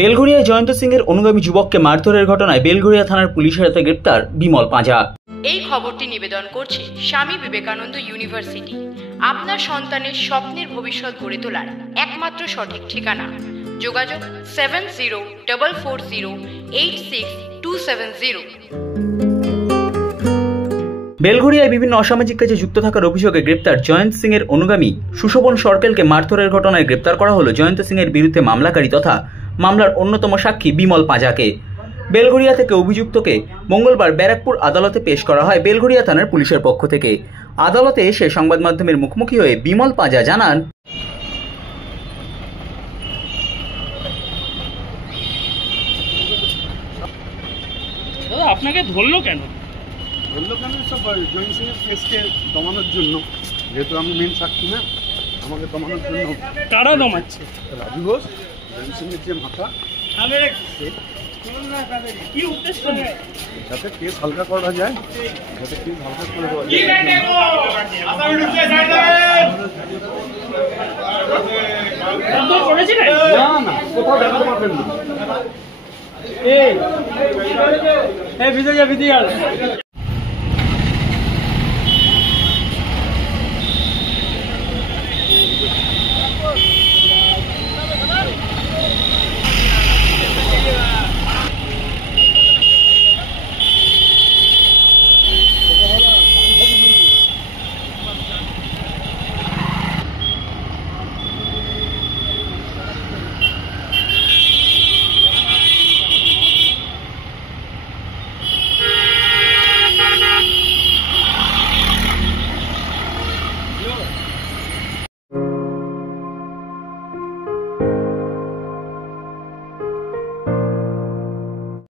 বেলঘরিয়ায় জয়ন্ত সিংয়ের অনুগামী যুবককে মারধরের ঘটনায় বেলঘরিয়া থানার পুলিশের হাতে গ্রেপ্তার বিমল পাঁজা। এই খবরটি নিবেদন করছে স্বামী বিবেকানন্দ ইউনিভার্সিটি। আপনার সন্তানের স্বপ্নের ভবিষ্যৎ গড়ে তোলার একমাত্র সঠিক ঠিকানা। যোগাযোগ 7044086270। বেলঘরিয়ায় বিভিন্ন অসামাজিক কাজে যুক্ত থাকার অভিযোগে গ্রেপ্তার জয়ন্ত সিংয়ের অনুগামী সুশোভন সরকেলকে মারধরের ঘটনায় গ্রেপ্তার করা হলো জয়ন্ত সিংয়ের বিরুদ্ধে মামলাকারী তথা মামলার অন্যতম সাক্ষী বিমল পাঁজাকে। বেলঘরিয়া থেকে অভিযুক্তকে মঙ্গলবার ব্যারাকপুর আদালতে পেশ করা হয় বেলঘরিয়া থানার পুলিশের পক্ষ থেকে। আদালতে এসে সংবাদ মাধ্যমের মুখোমুখি হয়ে বিমল পাঁজা জানান, আপনাকে ধরলো কেন? সব জয়ন্ত সিংয়ের কেসকে দমানোর জন্য, যেহেতু আমি মেন সাক্ষী না, আমাকে দমানোর জন্য। কারা দমাচ্ছে? রাজু ঘোষ, জয়ন্ত সিংয়ের যে মাথা, কি উদ্দেশ্য যাতে কেস হালকা করা যায়, যাতে কেস হালকা করে দেওয়া যায়। না না, কোথাও দেখাতে পারবেন না।